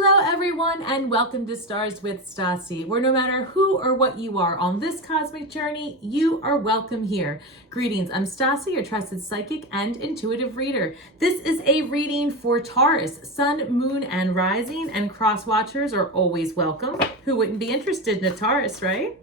Hello everyone and welcome to Stars with Stasi, where no matter who or what you are on this cosmic journey, you are welcome here. Greetings, I'm Stasi, your trusted psychic and intuitive reader. This is a reading for Taurus. Sun, moon, and rising and cross watchers are always welcome. Who wouldn't be interested in a Taurus, right?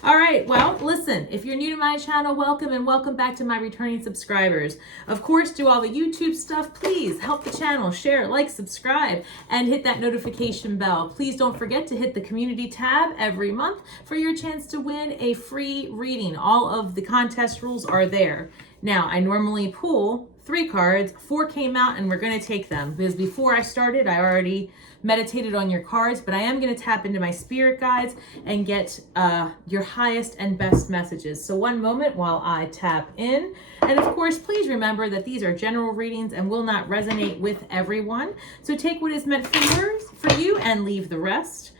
All right, well, listen, if you're new to my channel, welcome and welcome back to my returning subscribers. Of course, do all the YouTube stuff. Please help the channel, share, like, subscribe, and hit that notification bell. Please don't forget to hit the community tab every month for your chance to win a free reading. All of the contest rules are there. Now, I normally pull 3 cards, 4 came out, and we're going to take them because before I started, I already meditated on your cards, but I am going to tap into my spirit guides and get your highest and best messages. So one moment while I tap in. And of course, please remember that these are general readings and will not resonate with everyone. So take what is meant for you and leave the rest.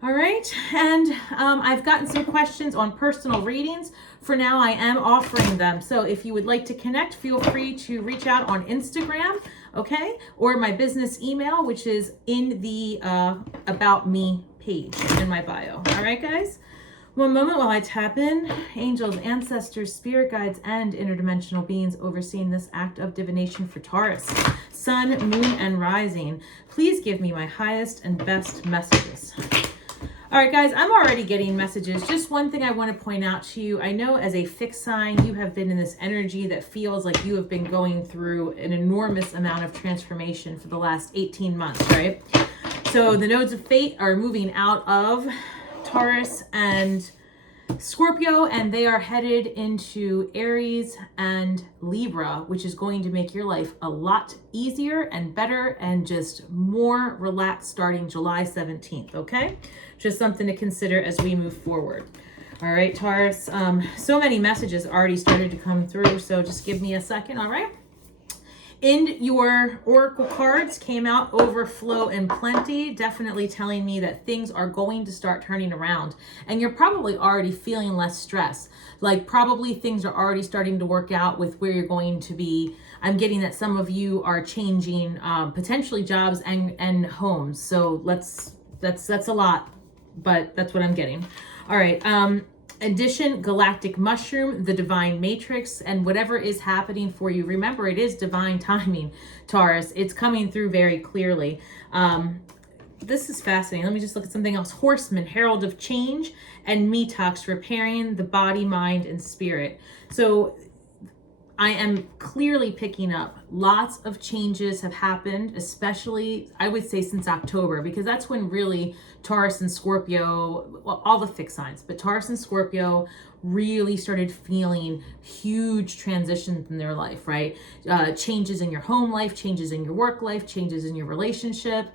All right, and I've gotten some questions on personal readings. For now, I am offering them. So if you would like to connect, feel free to reach out on Instagram, okay? Or my business email, which is in the About Me page in my bio. All right, guys? One moment while I tap in. Angels, ancestors, spirit guides, and interdimensional beings overseeing this act of divination for Taurus. Sun, moon, and rising. Please give me my highest and best messages. All right, guys, I'm already getting messages. Just one thing I want to point out to you. I know as a fixed sign, you have been in this energy that feels like you have been going through an enormous amount of transformation for the last 18 months, right? So the nodes of fate are moving out of Taurus and Scorpio, and they are headed into Aries and Libra, which is going to make your life a lot easier and better and just more relaxed starting July 17th, okay? Just something to consider as we move forward. All right, Taurus, so many messages already started to come through, so just give me a second, all right? In your oracle cards came out overflow and plenty, definitely telling me that things are going to start turning around. And you're probably already feeling less stress. Like probably things are already starting to work out with where you're going to be. I'm getting that some of you are changing potentially jobs and homes. So that's a lot, but that's what I'm getting. All right. Addition, galactic mushroom, the divine matrix, and whatever is happening for you. Remember, it is divine timing, Taurus. It's coming through very clearly. This is fascinating. Let me just look at something else. Horseman, herald of change, and metox, repairing the body, mind, and spirit. So I am clearly picking up lots of changes have happened, especially I would say since October, because that's when really Taurus and Scorpio, well, all the fixed signs, but Taurus and Scorpio really started feeling huge transitions in their life, right? Changes in your home life, changes in your work life, changes in your relationship.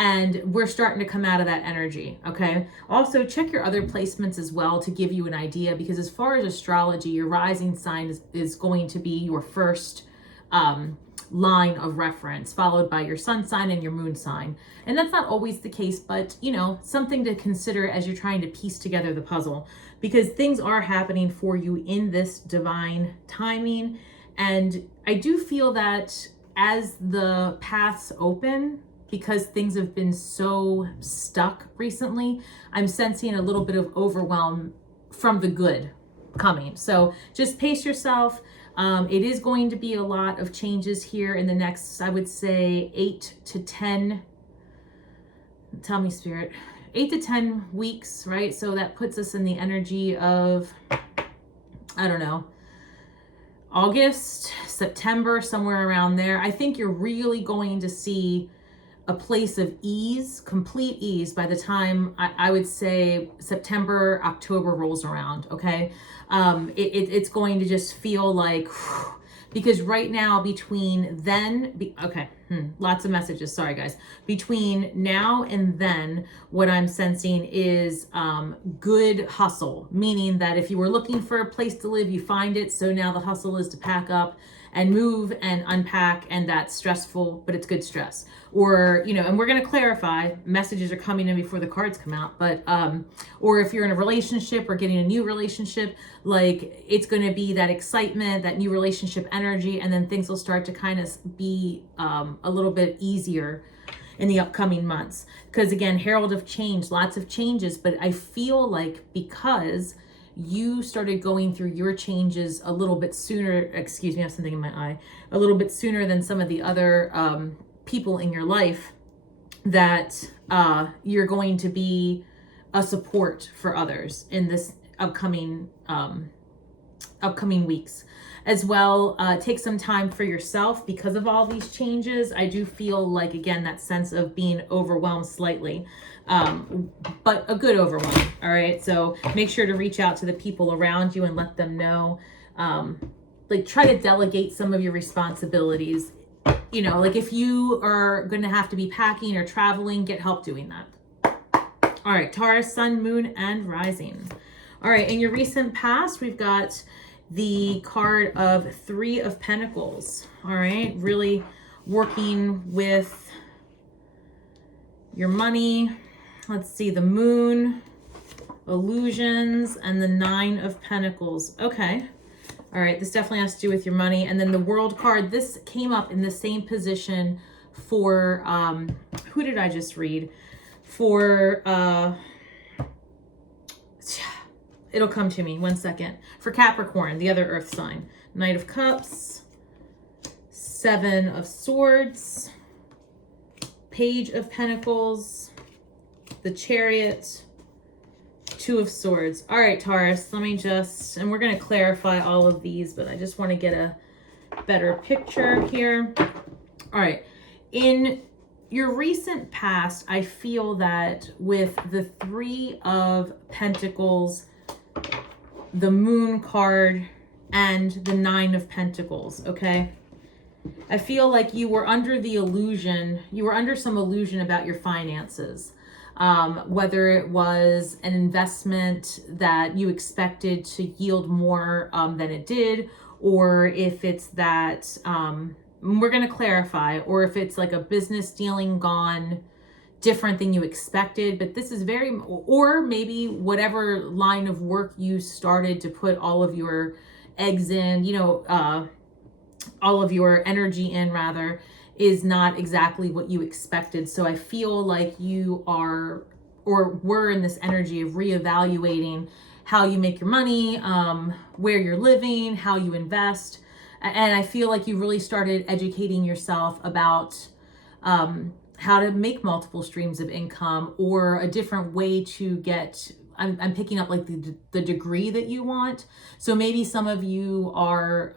And we're starting to come out of that energy, okay? Also, check your other placements as well to give you an idea, because as far as astrology, your rising sign is going to be your first line of reference, followed by your sun sign and your moon sign. And that's not always the case, but, you know, something to consider as you're trying to piece together the puzzle, because things are happening for you in this divine timing. And I do feel that as the paths open, because things have been so stuck recently, I'm sensing a little bit of overwhelm from the good coming. So just pace yourself. It is going to be a lot of changes here in the next, I would say 8 to 10, tell me Spirit, 8 to 10 weeks, right? So that puts us in the energy of, I don't know, August, September, somewhere around there. I think you're really going to see a place of ease, complete ease by the time I would say September, October rolls around, okay? It's going to just feel like, because right now between then, lots of messages, sorry guys. Between now and then, what I'm sensing is good hustle, meaning that if you were looking for a place to live, you find it. So now the hustle is to pack up and move and unpack, and that's stressful, but it's good stress. Or, you know, and we're going to clarify, messages are coming in before the cards come out, but, or if you're in a relationship or getting a new relationship, like it's going to be that excitement, that new relationship energy, and then things will start to kind of be a little bit easier in the upcoming months. Because again, herald of change, lots of changes, but I feel like because you started going through your changes a little bit sooner, excuse me, I have something in my eye, a little bit sooner than some of the other people in your life, that you're going to be a support for others in this upcoming weeks. As well, take some time for yourself because of all these changes. I do feel like, again, that sense of being overwhelmed slightly, but a good overwhelm. All right. So make sure to reach out to the people around you and let them know, like try to delegate some of your responsibilities. You know, like if you are going to have to be packing or traveling, get help doing that. All right. Taurus, sun, moon, and rising. All right. In your recent past, we've got the card of 3 of Pentacles. All right. Really working with your money. Let's see, the moon, illusions, and the 9 of Pentacles. Okay. All right. This definitely has to do with your money. And then the World card, this came up in the same position for, who did I just read? For, it'll come to me, 1 second. For Capricorn, the other earth sign. Knight of Cups, 7 of Swords, Page of Pentacles, the Chariot, 2 of Swords. All right, Taurus, let me just, and we're going to clarify all of these, but I just want to get a better picture here. All right. In your recent past, I feel that with the 3 of Pentacles, the Moon card, and the 9 of Pentacles, okay? I feel like you were under the illusion, you were under some illusion about your finances. Whether it was an investment that you expected to yield more than it did, or if it's that, we're going to clarify, or if it's like a business dealing gone different than you expected, but this is very, or maybe whatever line of work you started to put all of your eggs in, you know, all of your energy in rather, is not exactly what you expected. So I feel like you are, or were in this energy of reevaluating how you make your money, where you're living, how you invest. And I feel like you really started educating yourself about, how to make multiple streams of income, or a different way to get, I'm picking up like the degree that you want. So maybe some of you are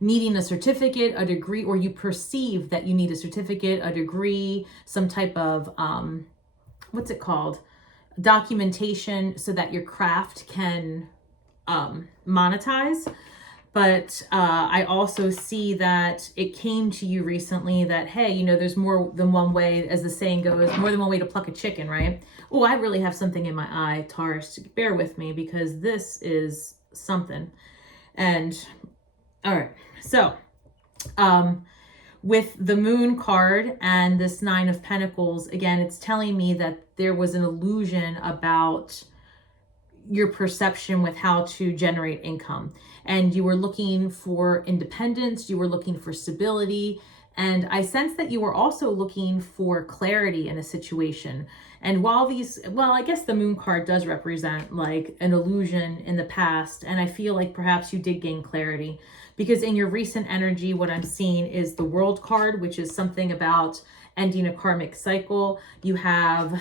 needing a certificate, a degree, or you perceive that you need a certificate, a degree, some type of, what's it called? Documentation, so that your craft can monetize. But I also see that it came to you recently that, hey, you know, there's more than one way, as the saying goes, more than one way to pluck a chicken, right? Oh, I really have something in my eye, Taurus. Bear with me because this is something. And all right, so with the Moon card and this 9 of Pentacles, again, it's telling me that there was an illusion about your perception with how to generate income. And you were looking for independence, you were looking for stability, and I sense that you were also looking for clarity in a situation. And while these, well, I guess the Moon card does represent like an illusion in the past, and I feel like perhaps you did gain clarity, because in your recent energy, what I'm seeing is the World card, which is something about ending a karmic cycle. You have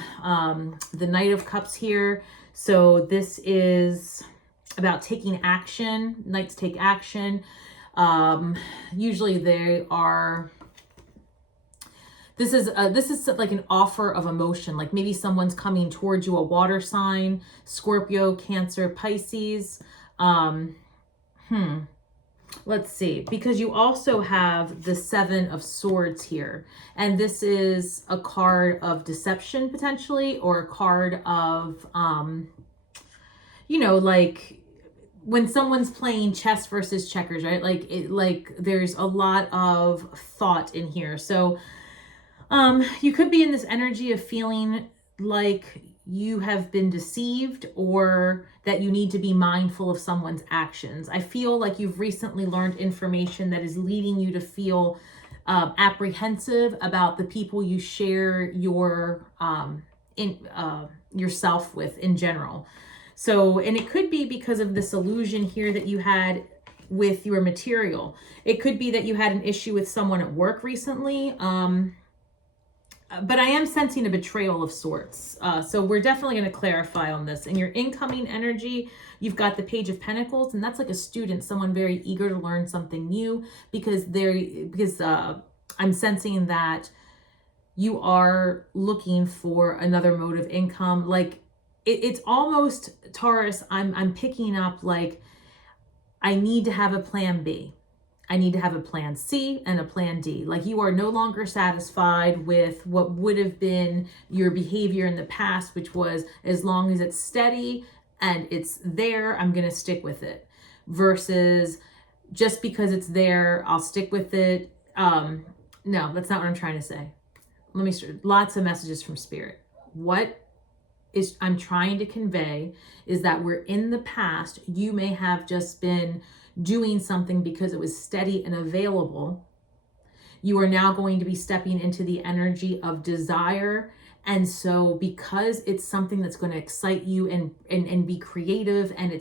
the Knight of Cups here. So this is about taking action. Knights take action. Usually they are, this is like an offer of emotion. Like maybe someone's coming towards you, a water sign, Scorpio, Cancer, Pisces. Let's see, because you also have the 7 of Swords here. And this is a card of deception potentially, or a card of, you know, like when someone's playing chess versus checkers, right? Like there's a lot of thought in here. So you could be in this energy of feeling like you have been deceived, or that you need to be mindful of someone's actions. I feel like you've recently learned information that is leading you to feel apprehensive about the people you share yourself with in general. So, and it could be because of this illusion here that you had with your material. It could be that you had an issue with someone at work recently. But I am sensing a betrayal of sorts. So we're definitely going to clarify on this. In your incoming energy, you've got the Page of Pentacles, and that's like a student, someone very eager to learn something new, because I'm sensing that you are looking for another mode of income. Like it's almost, Taurus, I'm picking up like, I need to have a plan B. I need to have a plan C and a plan D. Like you are no longer satisfied with what would have been your behavior in the past, which was, as long as it's steady and it's there, I'm going to stick with it. Versus just because it's there, I'll stick with it. No, that's not what I'm trying to say. Let me start. Lots of messages from Spirit. What is I'm trying to convey is that we're in the past. You may have just been doing something because it was steady and available. You are now going to be stepping into the energy of desire. And so because it's something that's going to excite you and be creative, and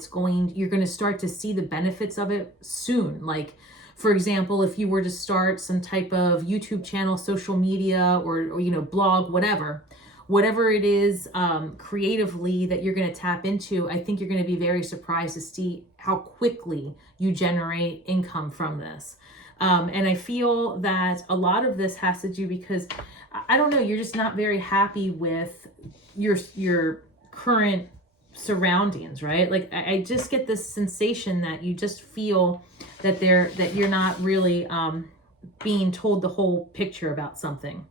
you're going to start to see the benefits of it soon. Like, for example, if you were to start some type of YouTube channel, social media, or blog, whatever it is creatively that you're going to tap into, I think you're going to be very surprised to see how quickly you generate income from this. And I feel that a lot of this has to do because, I don't know, you're just not very happy with your current surroundings, right? Like I just get this sensation that you just feel that you're not really being told the whole picture about something.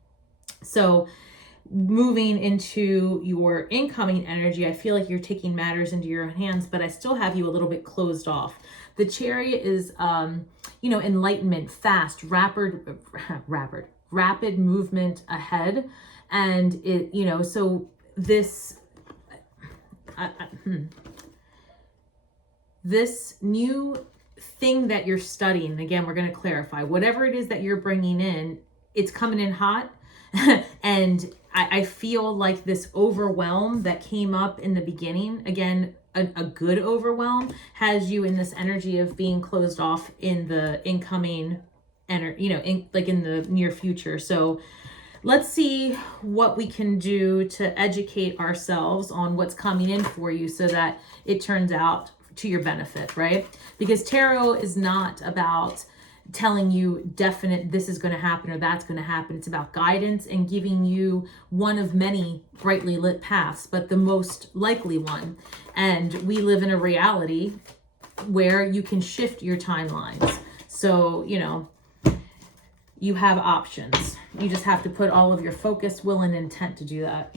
So moving into your incoming energy, I feel like you're taking matters into your hands, but I still have you a little bit closed off. The Chariot is, enlightenment, fast, rapid movement ahead. And it, so this, this new thing that you're studying, again, we're going to clarify, whatever it is that you're bringing in, it's coming in hot. And I feel like this overwhelm that came up in the beginning, again, a good overwhelm, has you in this energy of being closed off in the incoming, in the near future. So let's see what we can do to educate ourselves on what's coming in for you so that it turns out to your benefit, right? Because tarot is not about telling you definite this is going to happen or that's going to happen. It's about guidance and giving you one of many brightly lit paths, but the most likely one. And we live in a reality where you can shift your timelines. So, you have options. You just have to put all of your focus, will, and intent to do that,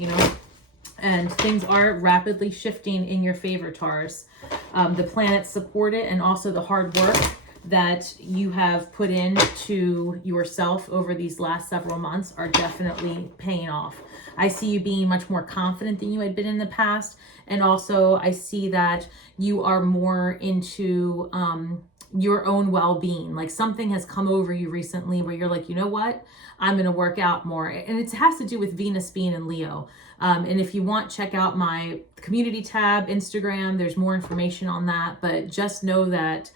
And things are rapidly shifting in your favor, Taurus. The planets support it, and also the hard work that you have put into yourself over these last several months are definitely paying off. I see you being much more confident than you had been in the past. And also I see that you are more into your own well-being. Like something has come over you recently where you're like, you know what? I'm going to work out more. And it has to do with Venus being in Leo. And if you want, check out my community tab, Instagram. There's more information on that. But just know that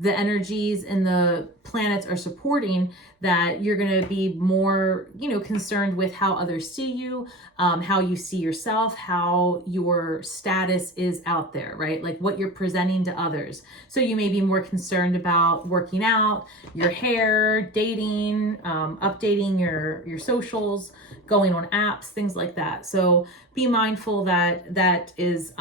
the energies and the planets are supporting that you're going to be more, concerned with how others see you, how you see yourself, how your status is out there, right? Like what you're presenting to others. So you may be more concerned about working out, your hair, dating, updating your socials, going on apps, things like that. So be mindful that that is,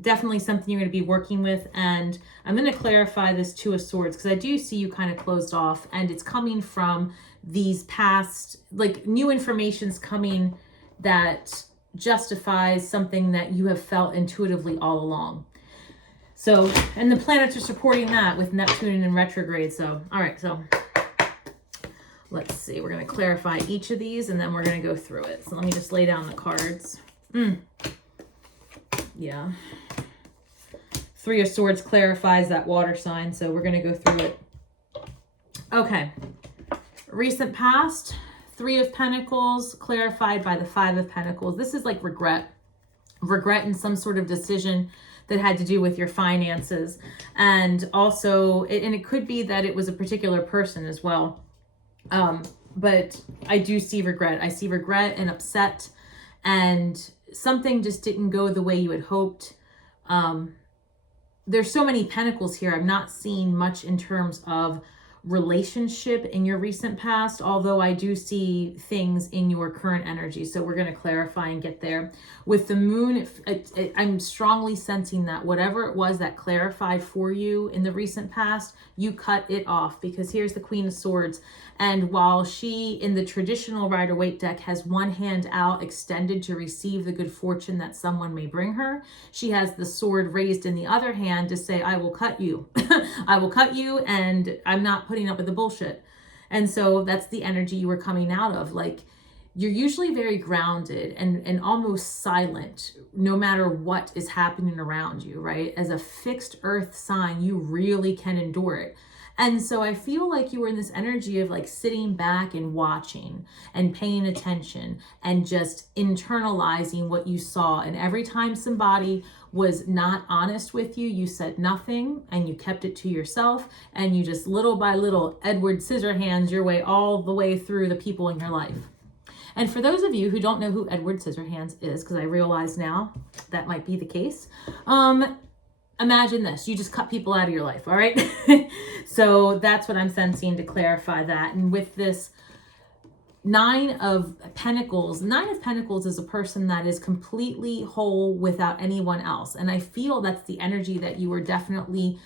definitely something you're going to be working with. And I'm going to clarify this Two of Swords because I do see you kind of closed off, and it's coming from these past, like new information's coming that justifies something that you have felt intuitively all along. So, and the planets are supporting that with Neptune in retrograde. So, all right. So let's see, we're going to clarify each of these and then we're going to go through it. So let me just lay down the cards. Yeah. Three of Swords clarifies that water sign, so we're going to go through it. Okay. recent past, 3 of Pentacles, clarified by the 5 of Pentacles. This is like regret in some sort of decision that had to do with your finances. And also, and it could be that it was a particular person as well. But I do see regret. I see regret and upset, and something just didn't go the way you had hoped. There's so many pentacles here. I'm not seeing much in terms of relationship in your recent past, although I do see things in your current energy. So we're going to clarify and get there. With the moon, I'm strongly sensing that whatever it was that clarified for you in the recent past, you cut it off, because here's the Queen of Swords. And while she, in the traditional Rider-Waite deck, has one hand out extended to receive the good fortune that someone may bring her, she has the sword raised in the other hand to say, I will cut you. I will cut you, and I'm not putting up with the bullshit. And so that's the energy you were coming out of. Like, you're usually very grounded and almost silent no matter what is happening around you, right? As a fixed earth sign, you really can endure it. And so I feel like you were in this energy of like sitting back and watching and paying attention and just internalizing what you saw. And every time somebody was not honest with you, you said nothing and you kept it to yourself, and you just little by little Edward Scissorhands your way all the way through the people in your life. And for those of you who don't know who Edward Scissorhands is, because I realize now that might be the case, imagine this. You just cut people out of your life, all right? So that's what I'm sensing to clarify that. And with this 9 of Pentacles is a person that is completely whole without anyone else. And I feel that's the energy that you were definitely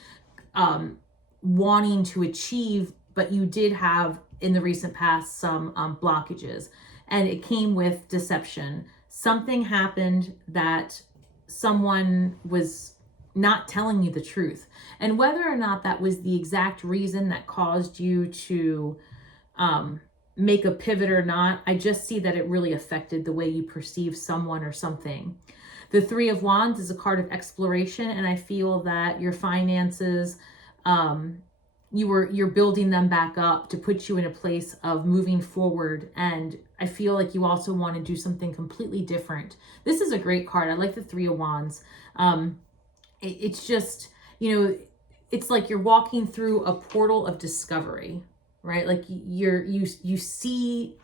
wanting to achieve, but you did have in the recent past some blockages. And it came with deception. Something happened that someone was not telling you the truth. And whether or not that was the exact reason that caused you to make a pivot or not, I just see that it really affected the way you perceive someone or something. The 3 of Wands is a card of exploration, and I feel that your finances, you're building them back up to put you in a place of moving forward. And I feel like you also want to do something completely different. This is a great card. I like the 3 of Wands. It's just, it's like you're walking through a portal of discovery, right? Like you see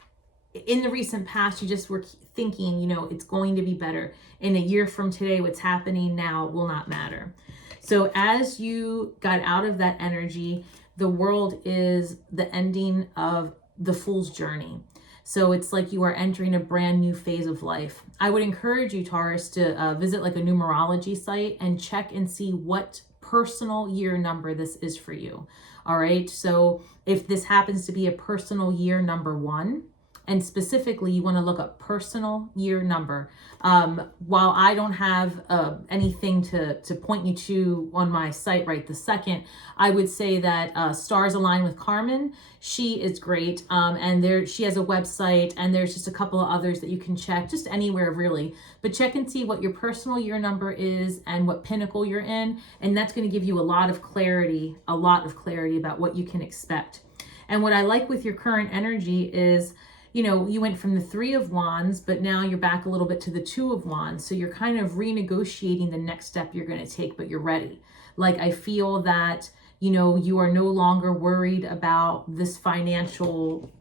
in the recent past, you just were thinking, it's going to be better. In a year from today, what's happening now will not matter. So as you got out of that energy, the world is the ending of the fool's journey. So it's like you are entering a brand new phase of life. I would encourage you, Taurus, to visit like a numerology site and check and see what personal year number this is for you. All right. So if this happens to be a personal year number 1, and specifically you want to look up personal year number. While I don't have anything to point you to on my site right this second, I would say that Stars Align with Carmen, she is great. And she has a website, and there's just a couple of others that you can check, just anywhere really. But check and see what your personal year number is and what pinnacle you're in. And that's going to give you a lot of clarity about what you can expect. And what I like with your current energy is, you went from the 3 of Wands, but now you're back a little bit to the 2 of Wands. So you're kind of renegotiating the next step you're going to take, but you're ready. Like, I feel that, you are no longer worried about this financial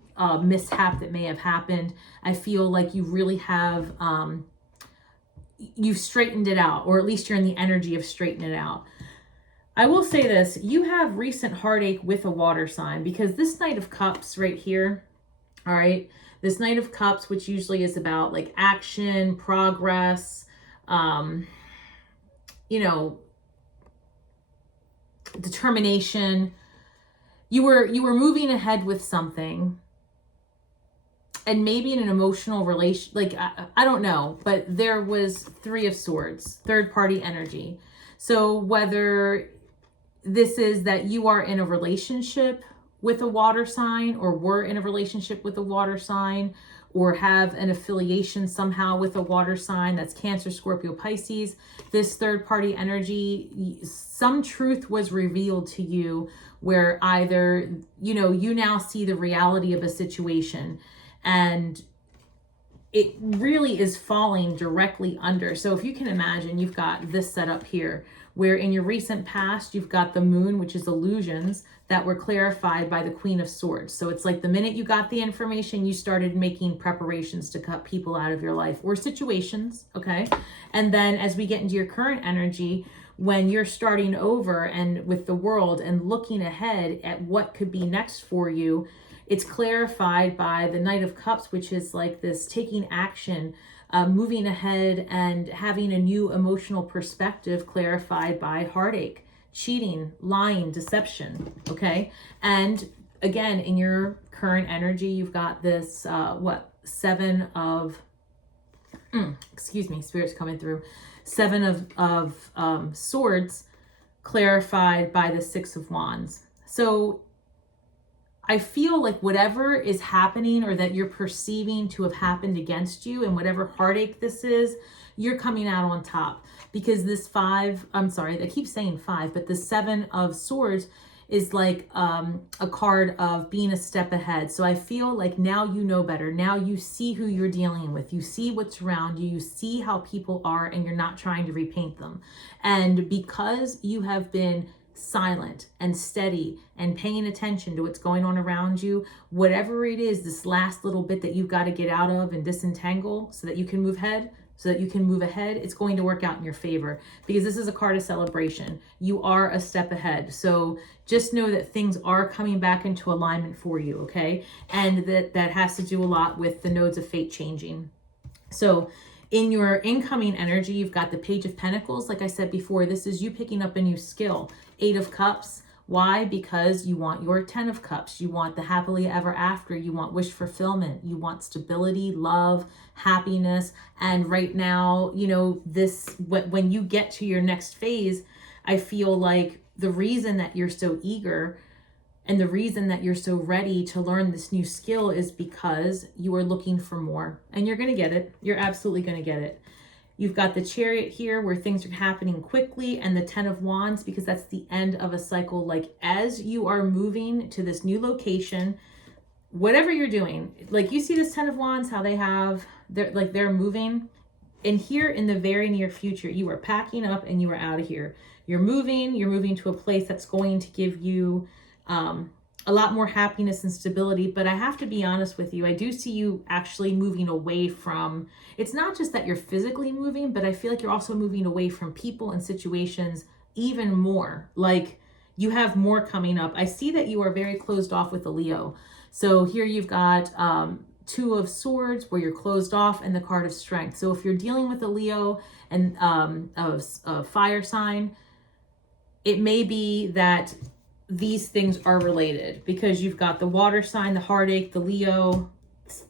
mishap that may have happened. I feel like you really have, you've straightened it out, or at least you're in the energy of straightening it out. I will say this, you have recent heartache with a water sign, because this Knight of Cups right here, all right, this Knight of Cups, which usually is about like action, progress, determination. You were moving ahead with something, and maybe in an emotional relation, like I don't know, but there was 3 of Swords, third party energy. So whether this is that you are in a relationship with a water sign, or were in a relationship with a water sign, or have an affiliation somehow with a water sign, that's Cancer, Scorpio, Pisces, this third party energy, some truth was revealed to you where either, you now see the reality of a situation and it really is falling directly under. So if you can imagine, you've got this setup here, where in your recent past, you've got the moon, which is illusions that were clarified by the Queen of Swords. So it's like the minute you got the information, you started making preparations to cut people out of your life or situations, okay? And then as we get into your current energy, when you're starting over and with the world and looking ahead at what could be next for you, it's clarified by the Knight of Cups, which is like this taking action, moving ahead and having a new emotional perspective clarified by heartache, cheating, lying, deception, okay? And again, in your current energy, you've got this, Seven of, excuse me, Spirit's coming through. Seven of Swords clarified by the Six of Wands. So I feel like whatever is happening or that you're perceiving to have happened against you and whatever heartache this is, you're coming out on top, because this I keep saying five, but the Seven of Swords is like a card of being a step ahead. So I feel like now you know better. Now you see who you're dealing with. You see what's around you. You see how people are, and you're not trying to repaint them. And because you have been silent and steady and paying attention to what's going on around you, whatever it is, this last little bit that you've got to get out of and disentangle so that you can move ahead, it's going to work out in your favor, because this is a card of celebration. You are a step ahead. So just know that things are coming back into alignment for you, okay? And that has to do a lot with the nodes of fate changing. So in your incoming energy, you've got the Page of Pentacles. Like I said before, this is you picking up a new skill. Eight of Cups. Why? Because you want your 10 of Cups. You want the happily ever after. You want wish fulfillment. You want stability, love, happiness. And right now, when you get to your next phase, I feel like the reason that you're so eager and the reason that you're so ready to learn this new skill is because you are looking for more, and you're going to get it. You're absolutely going to get it. You've got the Chariot here where things are happening quickly, and the 10 of Wands, because that's the end of a cycle. Like as you are moving to this new location, whatever you're doing, like you see this 10 of Wands, how they're moving. And here in the very near future, you are packing up and you are out of here. You're moving to a place that's going to give you a lot more happiness and stability. But I have to be honest with you, I do see you actually moving away from, it's not just that you're physically moving, but I feel like you're also moving away from people and situations even more. Like you have more coming up. I see that you are very closed off with the Leo. So here you've got Two of Swords where you're closed off, and the card of Strength. So if you're dealing with a Leo and a fire sign, it may be that these things are related, because you've got the water sign, the heartache, the Leo,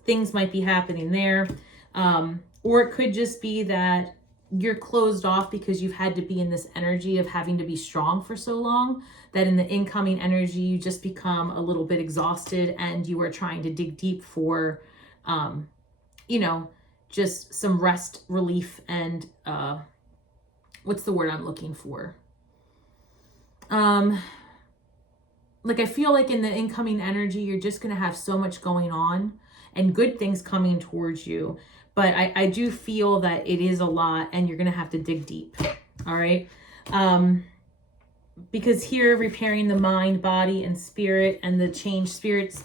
things might be happening there. Or it could just be that you're closed off because you've had to be in this energy of having to be strong for so long that in the incoming energy, you just become a little bit exhausted and you are trying to dig deep for, just some rest, relief, and what's the word I'm looking for? Like I feel like in the incoming energy, you're just going to have so much going on and good things coming towards you. But I do feel that it is a lot and you're going to have to dig deep. All right. Because here repairing the mind, body, and spirit, and the change spirit's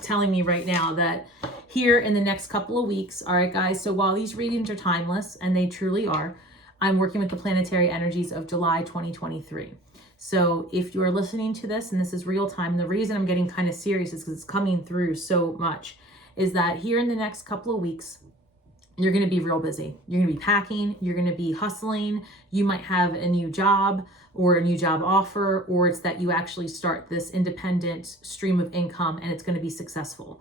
telling me right now that here in the next couple of weeks. All right, guys. So while these readings are timeless, and they truly are, I'm working with the planetary energies of July 2023. So if you are listening to this and this is real time, the reason I'm getting kind of serious is because it's coming through so much, is that here in the next couple of weeks, you're going to be real busy. You're going to be packing. You're going to be hustling. You might have a new job or a new job offer, or it's that you actually start this independent stream of income and it's going to be successful.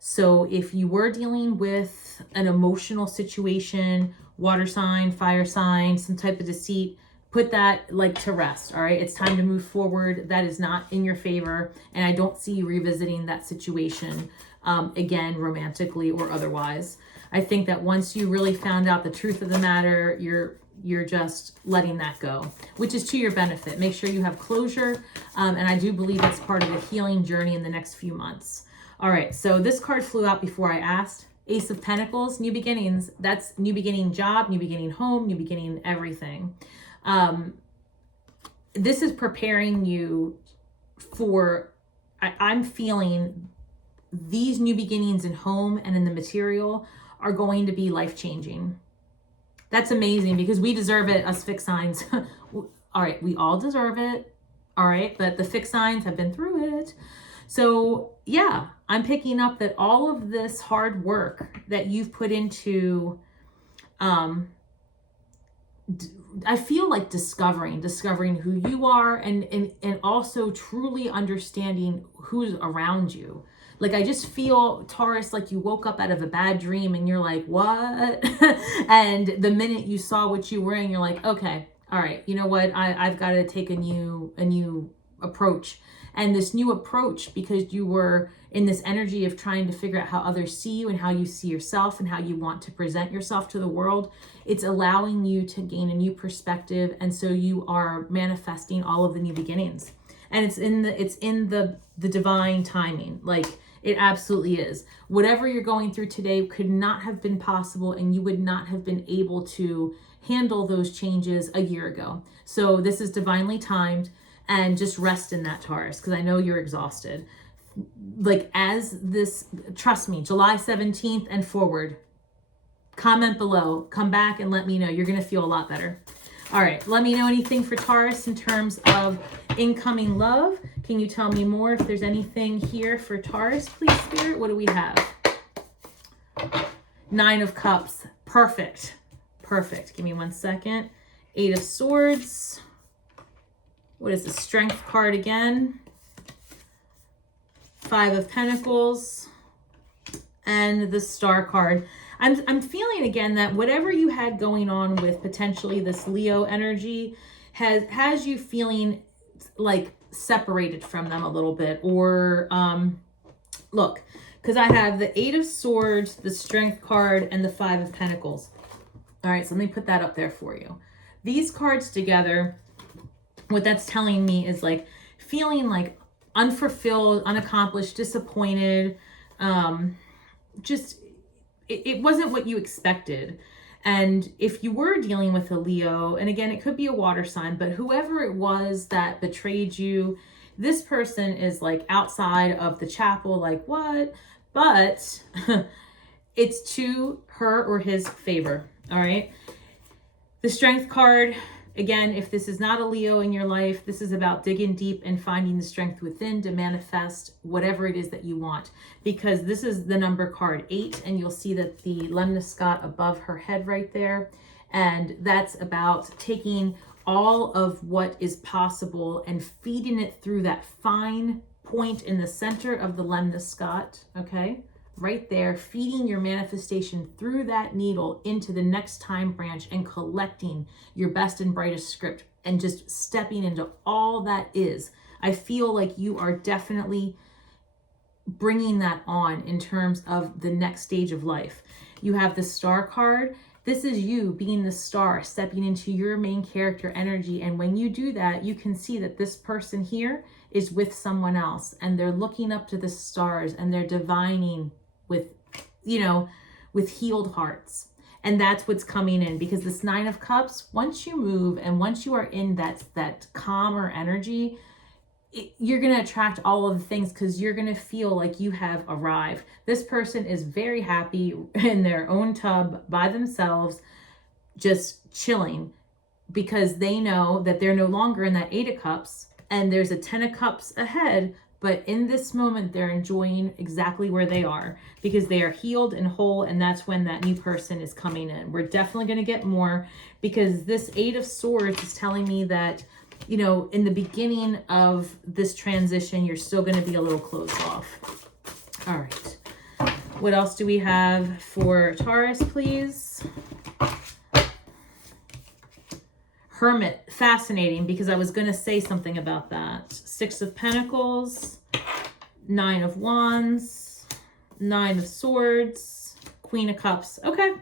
So if you were dealing with an emotional situation, water sign, fire sign, some type of deceit, put that like to rest. All right. It's time to move forward. That is not in your favor. And I don't see you revisiting that situation again, romantically or otherwise. I think that once you really found out the truth of the matter, you're you're just letting that go, which is to your benefit. Make sure you have closure. And I do believe it's part of the healing journey in the next few months. All right, so this card flew out before I asked. Ace of Pentacles, new beginnings. That's new beginning job, new beginning home, new beginning everything. This is preparing you for, I'm feeling these new beginnings in home and in the material are going to be life-changing. That's amazing because we deserve it, us fixed signs. All right, we all deserve it. All right, but the fixed signs have been through it. So yeah, I'm picking up that all of this hard work that you've put into, I feel like discovering who you are and also truly understanding who's around you. Like, I just feel, Taurus, like you woke up out of a bad dream and you're like, what? And the minute you saw what you were in, you're like, okay, all right, you know what? I've got to take a new approach. And this new approach, because you were in this energy of trying to figure out how others see you and how you see yourself and how you want to present yourself to the world, it's allowing you to gain a new perspective. And so you are manifesting all of the new beginnings. And it's in the divine timing. Like, it absolutely is. Whatever you're going through today could not have been possible, and you would not have been able to handle those changes a year ago. So this is divinely timed, and just rest in that, Taurus, because I know you're exhausted. Like, as this, trust me, July 17th and forward, comment below, come back and let me know. You're going to feel a lot better. All right, let me know anything for Taurus in terms of incoming love. Can you tell me more if there's anything here for Taurus, please, Spirit? What do we have? 9 of Cups. Perfect. Perfect. Give me 1 second. 8 of Swords. What is the Strength card again? 5 of Pentacles. And the Star card. I'm feeling again that whatever you had going on with potentially this Leo energy has you feeling like separated from them a little bit. Or look, because I have the 8 of Swords, the Strength card, and the 5 of Pentacles. All right, so let me put that up there for you. These cards together, what that's telling me is like feeling like unfulfilled, unaccomplished, disappointed, just it wasn't what you expected. And if you were dealing with a Leo, and again, it could be a water sign, but whoever it was that betrayed you, this person is like outside of the chapel, like, what? But it's to her or his favor. All right. The Strength card, again, if this is not a Leo in your life, this is about digging deep and finding the strength within to manifest whatever it is that you want. Because this is the number card 8, and you'll see that the lemniscate above her head right there. And that's about taking all of what is possible and feeding it through that fine point in the center of the lemniscate, okay? Right there, feeding your manifestation through that needle into the next time branch and collecting your best and brightest script and just stepping into all that is. I feel like you are definitely bringing that on in terms of the next stage of life. You have the Star card. This is you being the star, stepping into your main character energy. And when you do that, you can see that this person here is with someone else, and they're looking up to the stars, and they're divining with, you know, with healed hearts. And that's what's coming in, because this 9 of Cups, once you move and once you are in that calmer energy, you're going to attract all of the things, because you're going to feel like you have arrived. This person is very happy in their own tub by themselves, just chilling, because they know that they're no longer in that 8 of Cups and there's a 10 of Cups ahead. But in this moment, they're enjoying exactly where they are, because they are healed and whole. And that's when that new person is coming in. We're definitely going to get more, because this 8 of Swords is telling me that, you know, in the beginning of this transition, you're still going to be a little closed off. All right. What else do we have for Taurus, please? Hermit. Fascinating, because I was going to say something about that. 6 of Pentacles, 9 of Wands, 9 of Swords, Queen of Cups. Okay.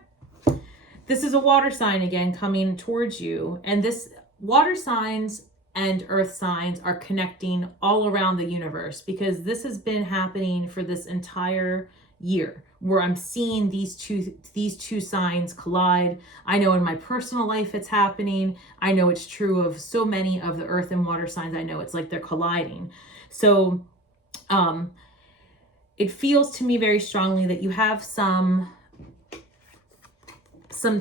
This is a water sign again coming towards you. And this water signs and earth signs are connecting all around the universe, because this has been happening for this entire year, where I'm seeing these two signs collide. I know in my personal life it's happening. I know it's true of so many of the earth and water signs. I know it's like they're colliding. So it feels to me very strongly that you have some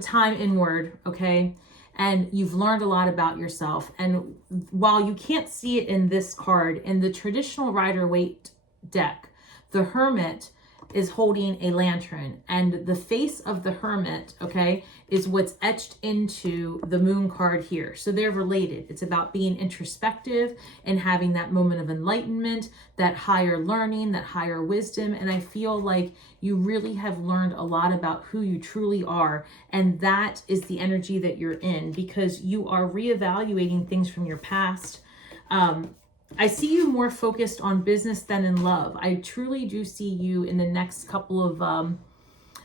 time inward, okay? And you've learned a lot about yourself. And while you can't see it in this card, in the traditional Rider-Waite deck, the Hermit is holding a lantern, and the face of the Hermit, okay, is what's etched into the Moon card here. So they're related. It's about being introspective and having that moment of enlightenment, that higher learning, that higher wisdom. And I feel like you really have learned a lot about who you truly are. And that is the energy that you're in, because you are reevaluating things from your past. I see you more focused on business than in love. I truly do see you in the next couple of,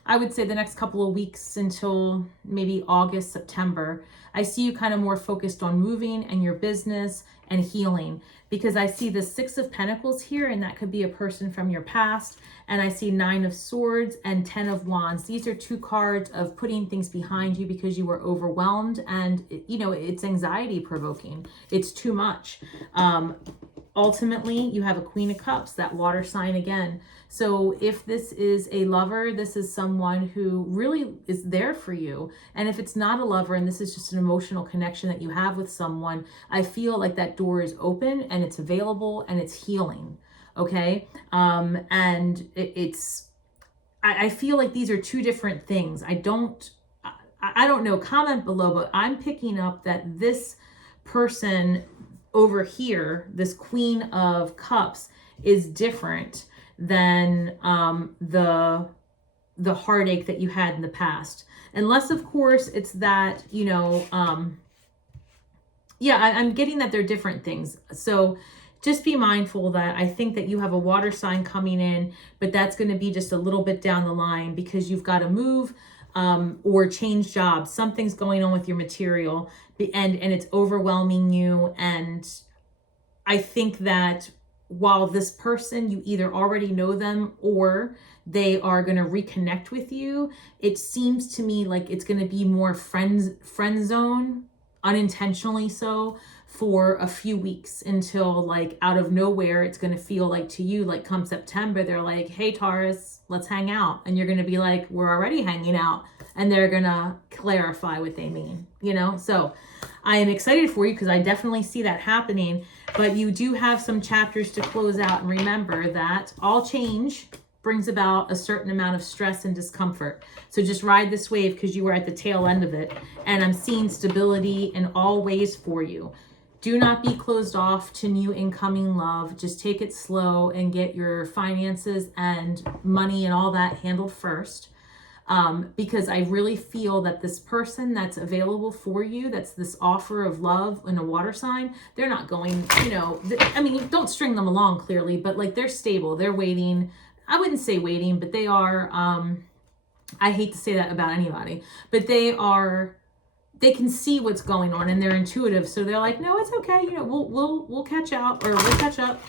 I would say the next couple of weeks until maybe August, September. I see you kind of more focused on moving and your business and healing, because I see the 6 of Pentacles here, and that could be a person from your past. And I see 9 of Swords and 10 of Wands. These are 2 cards of putting things behind you because you were overwhelmed, and you know, it's anxiety provoking. It's too much. Ultimately, you have a Queen of Cups, that water sign again. So if this is a lover, this is someone who really is there for you. And if it's not a lover and this is just an emotional connection that you have with someone, I feel like that door is open and it's available and it's healing. Okay. And I feel like these are 2 different things. I don't know, comment below, but I'm picking up that this person over here, this Queen of Cups, is different than the heartache that you had in the past. Unless, of course, it's that, you know, yeah, I'm getting that they're different things. So just be mindful that I think that you have a water sign coming in, but that's going to be just a little bit down the line, because you've got to move or change jobs. Something's going on with your material, and it's overwhelming you. And I think that while this person, you either already know them or they are going to reconnect with you, it seems to me like it's going to be more friend zone, unintentionally so, for a few weeks, until like out of nowhere, it's going to feel like to you, like come September, they're like, hey, Taurus, let's hang out. And you're going to be like, we're already hanging out. And they're going to clarify what they mean, you know? So I am excited for you, because I definitely see that happening. But you do have some chapters to close out. And remember that all change brings about a certain amount of stress and discomfort. So just ride this wave, because you are at the tail end of it. And I'm seeing stability in all ways for you. Do not be closed off to new incoming love. Just take it slow and get your finances and money and all that handled first. Because I really feel that this person that's available for you, that's this offer of love in a water sign, they're not going, you know, I mean, don't string them along clearly, but like they're stable, they're waiting. I wouldn't say waiting, but they are, I hate to say that about anybody, but they can see what's going on and they're intuitive. So they're like, no, it's okay. You know, we'll catch up, or we'll catch up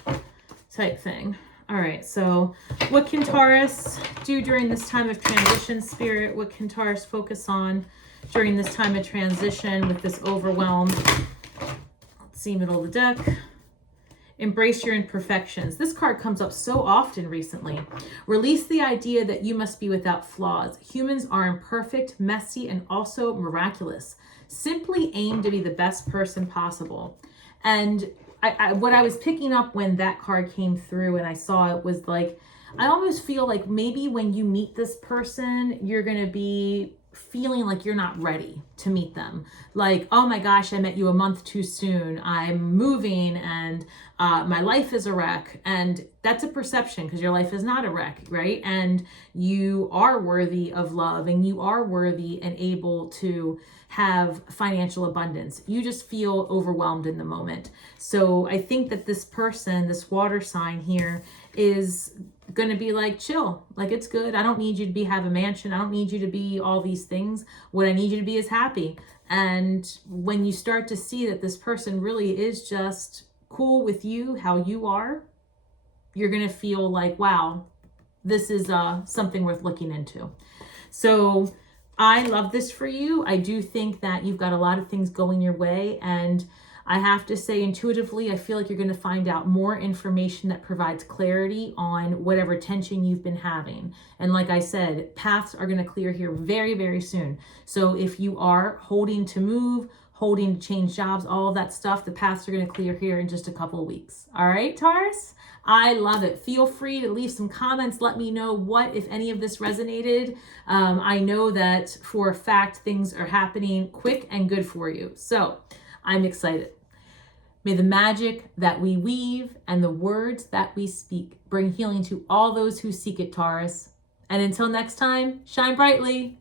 type thing. All right, so what can Taurus do during this time of transition, Spirit? What can Taurus focus on during this time of transition with this overwhelm? Let's see, middle of the deck. Embrace your imperfections. This card comes up so often recently. Release the idea that you must be without flaws. Humans are imperfect, messy, and also miraculous. Simply aim to be the best person possible. And what I was picking up when that card came through and I saw it was like, I almost feel like maybe when you meet this person, you're going to be feeling like you're not ready to meet them. Like, oh my gosh, I met you a month too soon. I'm moving and my life is a wreck. And that's a perception, because your life is not a wreck, right? And you are worthy of love, and you are worthy and able to have financial abundance. You just feel overwhelmed in the moment. So I think that this person, this water sign here, is going to be like, chill, like it's good. I don't need you to have a mansion. I don't need you to be all these things. What I need you to be is happy. And when you start to see that this person really is just cool with you, how you are, you're going to feel like, wow, this is something worth looking into. So I love this for you. I do think that you've got a lot of things going your way, and I have to say, intuitively, I feel like you're going to find out more information that provides clarity on whatever tension you've been having. And like I said, paths are going to clear here very, very soon. So if you are holding to move, holding to change jobs, all of that stuff, the paths are going to clear here in just a couple of weeks. All right, Taurus? I love it. Feel free to leave some comments. Let me know what, if any of this resonated. I know that for a fact, things are happening quick and good for you. So I'm excited. May the magic that we weave and the words that we speak bring healing to all those who seek it, Taurus. And until next time, shine brightly.